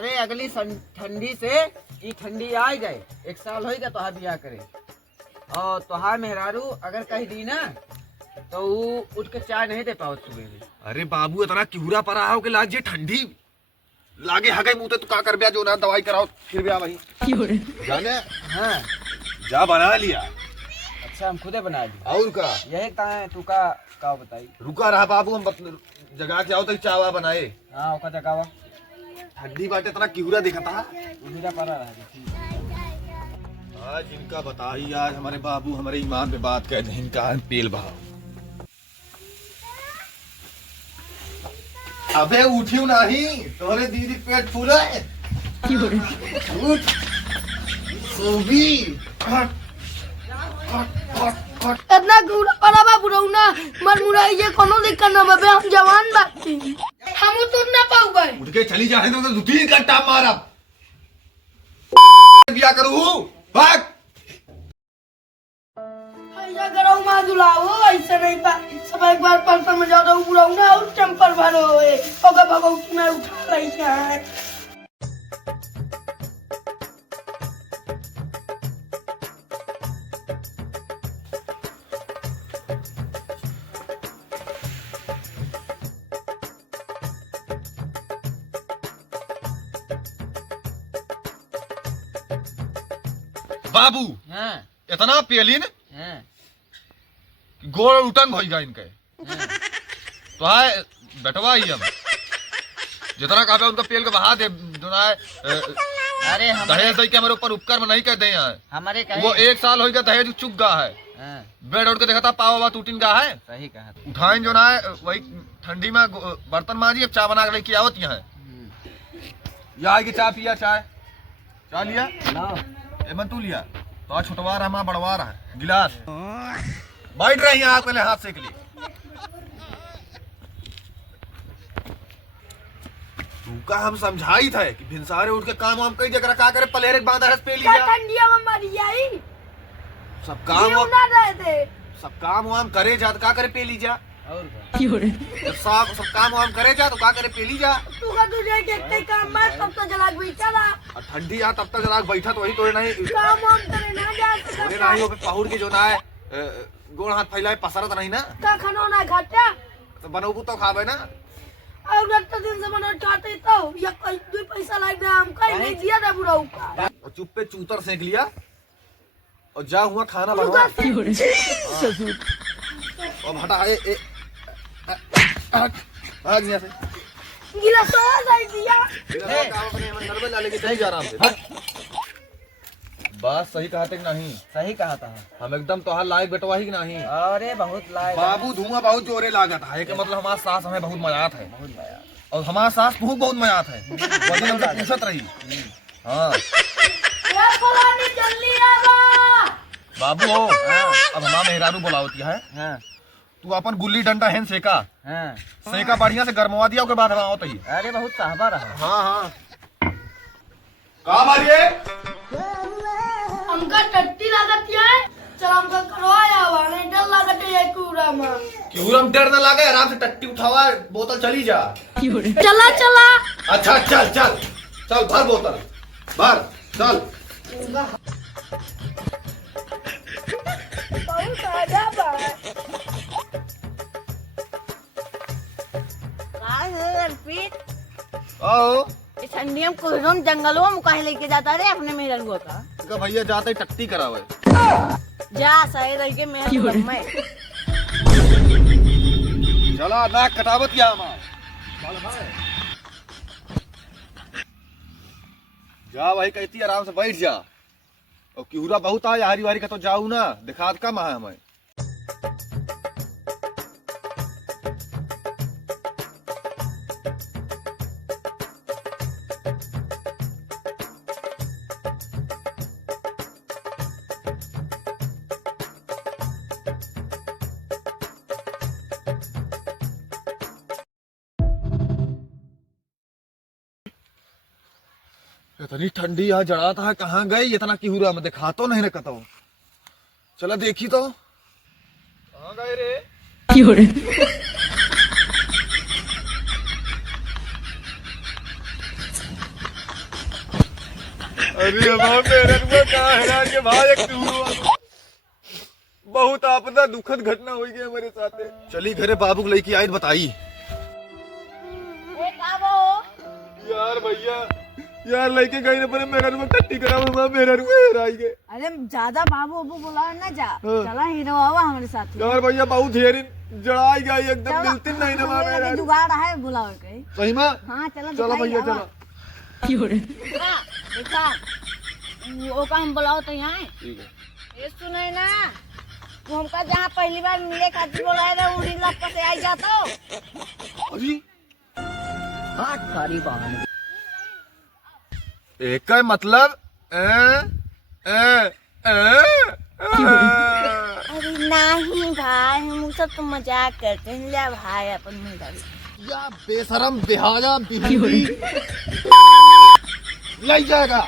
अरे अगली ठंडी से ये ठंडी आ जाए, 1 साल हो गया तोहार बियाह करे, और तोहार मेहरारू अगर कह दी ना तो वो उठ के चाय नहीं दे पाओ सुबह में। अरे बाबू इतना किहुरा पर आओ के लाग जे ठंडी लागे हगे मुंह तो का कर बिया जो ना दवाई कराओ फिर बिया वही जाने। हाँ जा बना लिया। अच्छा हम खुदे बना ली और का यही कहा तू का बताई। रुका रहा बाबू हम जगा के आओ तो चावा बनाए। हाँ ओका जगावा ठंडी बाटे इतना किहुरा दिखता उधरा पड़ा रहा। आज इनका बताई, आज हमारे बाबू हमारे ईमान पे बात कह दे, इनका पेल भाव। अबे उठियो नहीं तोरे दीदी पेट फूला है। उठ सोबी इतना गुड़ा पड़ा बा बुरौना मन मुराई ये कोनो दिक्कत ना बे, हम जवान बाकी हम उतर ना पाऊ गए। उठ के चली जा तो 2-3 घंटा मारा बिया करू भाग। ऐसा करो मां दुलाओ, ऐसा नहीं बा सब एक बार पंप में जाओ तो बुरौना और टेम्पर भरो है ओका भगो मैं उठा रही है। बाबू हाँ इतना पेलिन हाँ गोड़ उटंग हो गया इनके। तो है बेटवा ही हम जितना कहा उनका पेल के बहा दे जो ना अरे दहेज दे के हमारे ऊपर उपकर में नहीं कर दे यहाँ। हमारे वो 1 साल हो गया दहेज चुक गया है। हाँ बेड उठ के देखा था पावा टूटिन का है। सही कहा। उठाइन जो ना है वही ठंडी में बर्तन मांजी अब चाय बना के लेके आवत यहाँ या आएगी चाय पिया चाय चाय लिया एमन तू लिया तो आज छुटवा रहा हमारा बढ़वा रहा है गिलास बैठ रही हैं आप पहले हाथ से के लिए। तू हम समझाई था कि भिनसारे उठ के काम वाम कई जगह का करे पलेरे बांधा है पे लिया ठंडिया में मरी आई सब काम ना रहे थे सब काम वाम करे जा तो का करे पे ली जा और जब सब काम वाम करे जा तो का करे पे ली जा। तू का तुझे के काम में तब तो जला बैठा था और ठंडी आ तब तक जला बैठा तो वही तो नहीं काम हम करे ना जा अरे नहीं वो पहुड़ के जो ना है गोड़ हाथ फैलाए पसरत नहीं ना का खाना ना खाता तो बनोबू तो खावे ना। और रत्ता दिन से बना चाहते तो या कोई 2 पैसा लाग ना हम कहीं नहीं दिया था बुराऊ का और चुप पे चूतर सेक लिया और जा हुआ खाना बनवा और हटा ए आ गया से गिला तो दे दिया काम अपने मन नरबे ला लेके चल जा आराम से। बात सही कहते कि नहीं? सही कहा था। हम एकदम तोहार लायक बेटवा ही कि नहीं? अरे बहुत लायक बाबू धुआं बहुत जोरे लागत है कि मतलब हमारा सास हमें बहुत मजात है बहुत लायक। और हमारा सास बहुत मजात है वही हमसे पूछत रही। हाँ ये फलानी जल्दी आवा बाबू हो अब हमारा मेहरारू बुलावती है। हाँ तू अपन गुल्ली डंडा हेन सेका हाँ सेका बढ़िया से गरमवा दिया उसके बाद हम आवत ही। अरे बहुत साहबा रहा। हाँ हाँ कहाँ मारिए हमका टट्टी लागत है चल हमका करवाया हुआ नहीं डर लागत है ये कूड़ा में क्यों हम डर न लागे आराम से टट्टी उठावा बोतल चली जा। चला चला अच्छा चल चल चल भर बोतल भर चल। बहुत आजा बा आओ ठंडी में कोई जंगलों में काहे लेके जाता रे अपने मेहर को का भैया जाते टट्टी करावे जा सही रह के मेहर में चला नाक कटावत क्या हमार जा वही कहती आराम से बैठ जा और किहुरा बहुत है हरी वारी का तो जाऊ ना दिखात कम है हमें। इतनी ठंडी यहाँ जड़ाता है कहाँ गई इतना किहुरा में दिखा तो नहीं रखता हूँ। चला देखी तो कहाँ गए रे अरे वाह मेरे को कहा है कि भाई एक तू बहुत आपदा दुखद घटना हुई गई हमारे साथ। चली घरे बाबू को लेके आई बताई। यार भैया यार लेके गई पर मेरा रुआ टट्टी करा हुआ मेरा रुआ हेराई गए। अरे ज्यादा बाबू अबू बुलाओ ना जा, चला हीरो आवा हमारे साथ। यार भैया बहुत हेरिन जड़ाई गई एकदम मिलती नहीं ना मेरा जुगाड़ है बुलाओ के। सही में हाँ चलो चलो भैया चलो। देखा वो का हम बुलाओ तो यहाँ ये सुने ना तू हमका जहाँ पहली बार मिले खातिर बोलाए रहे उड़ी लपका से आई जाता अजी हाँ सारी बात एक का मतलब अरे नहीं भाई हम सब तो मजाक करते हैं। ले भाई अपन मुंडा या बेशरम बेहाया बिहंगी लग जाएगा।